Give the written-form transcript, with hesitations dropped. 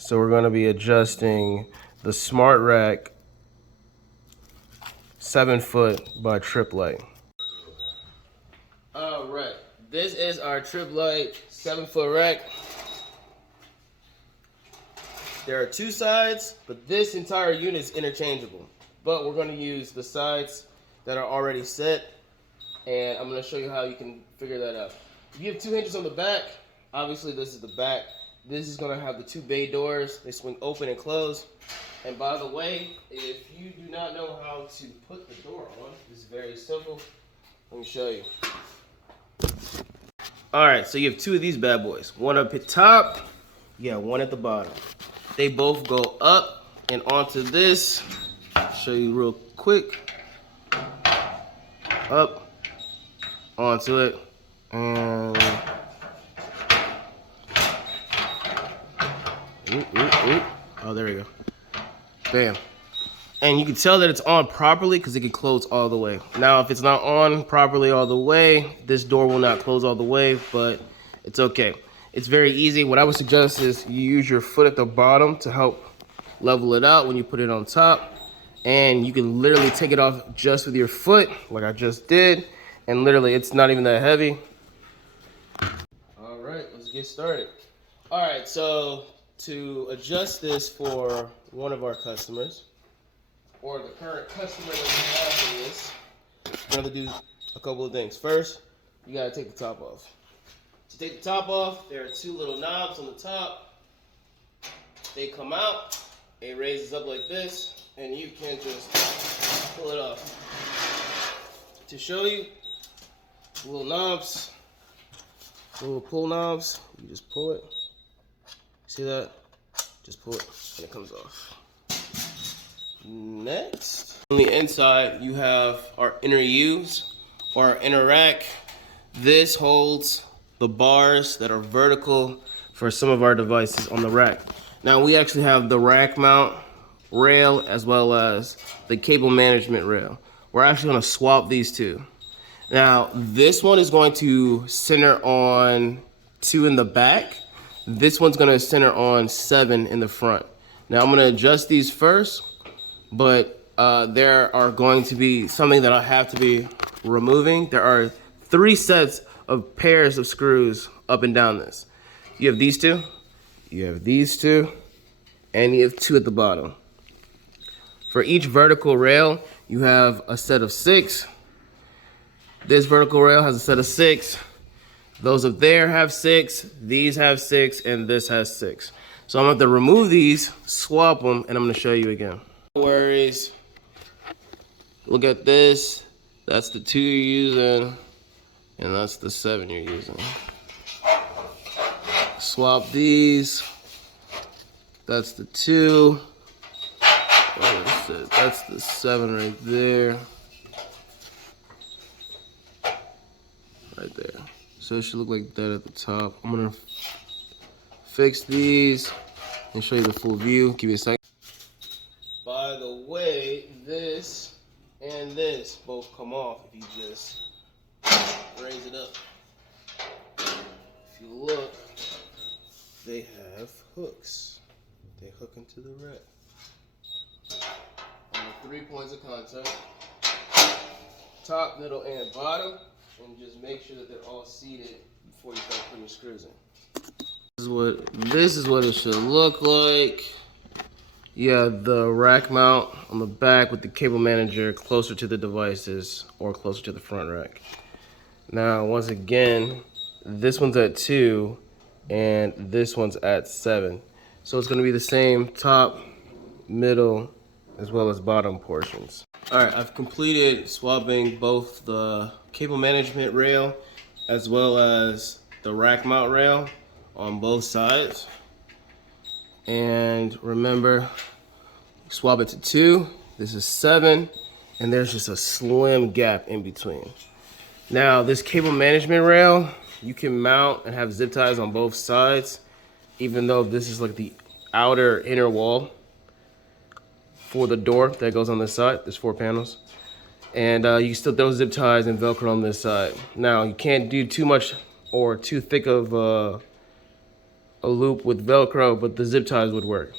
So we're going to be adjusting the smart rack 7-foot by triplite. All right, this is our triplite 7-foot rack. There are two sides, but this entire unit is interchangeable. But we're going to use the sides that are already set, and I'm going to show you how you can figure that out. If you have 2 hinges on the back, obviously this is the back. This is going to have the 2 bay doors. They swing open and close. And by the way, if you do not know how to put the door on, it's very simple. Let me show you. All right, so you have 2 of these bad boys. One up at top, you got one at the bottom. They both go up and onto this. I'll show you real quick. Up, onto it, and oh, there we go. Bam. And you can tell that it's on properly because it can close all the way. Now, if it's not on properly all the way, this door will not close all the way, but it's okay. It's very easy. What I would suggest is you use your foot at the bottom to help level it out when you put it on top. And you can literally take it off just with your foot, like I just did. And literally, it's not even that heavy. All right, let's get started. All right, so to adjust this for one of our customers, or the current customer that we have for this, we're gonna do a couple of things. First, you gotta take the top off. To take the top off, there are 2 little knobs on the top. They come out, it raises up like this, and you can just pull it off. To show you, little knobs, little pull knobs, you just pull it. See that? Just pull it, and it comes off. Next, on the inside, you have our inner U's or our inner rack. This holds the bars that are vertical for some of our devices on the rack. Now, we actually have the rack mount rail as well as the cable management rail. We're actually going to swap these two. Now, this one is going to center on 2 in the back. This one's going to center on 7 in the front. Now, I'm going to adjust these first, but there are going to be something that I have to be removing. There are 3 sets of pairs of screws up and down this. You have these 2, you have these 2, and you have 2 at the bottom. For each vertical rail, you have a set of 6. This vertical rail has a set of 6. Those up there have 6, these have 6, and this has 6. So I'm going to have to remove these, swap them, and I'm going to show you again. No worries. Look at this. That's the 2 you're using, and that's the 7 you're using. Swap these. That's the 2. That's the 7 right there. Right there. So it should look like that at the top. I'm gonna fix these and show you the full view. Give me a second. By the way, this and this both come off if you just raise it up. If you look, they have hooks. They hook into the rack. And the 3 points of contact, top, middle, and bottom, and just make sure that they're all seated before you start putting your screws in. This is what it should look like. You have the rack mount on the back with the cable manager closer to the devices or closer to the front rack. Now, once again, this one's at 2 and this one's at 7. So it's gonna be the same top, middle, as well as bottom portions. All right, I've completed swapping both the cable management rail as well as the rack mount rail on both sides. And remember, swap it to 2, this is 7, and there's just a slim gap in between. Now, this cable management rail, you can mount and have zip ties on both sides, even though this is like the outer inner wall for the door that goes on this side. There's 4 panels. And you still throw zip ties and Velcro on this side. Now, you can't do too much or too thick of a loop with Velcro, but the zip ties would work.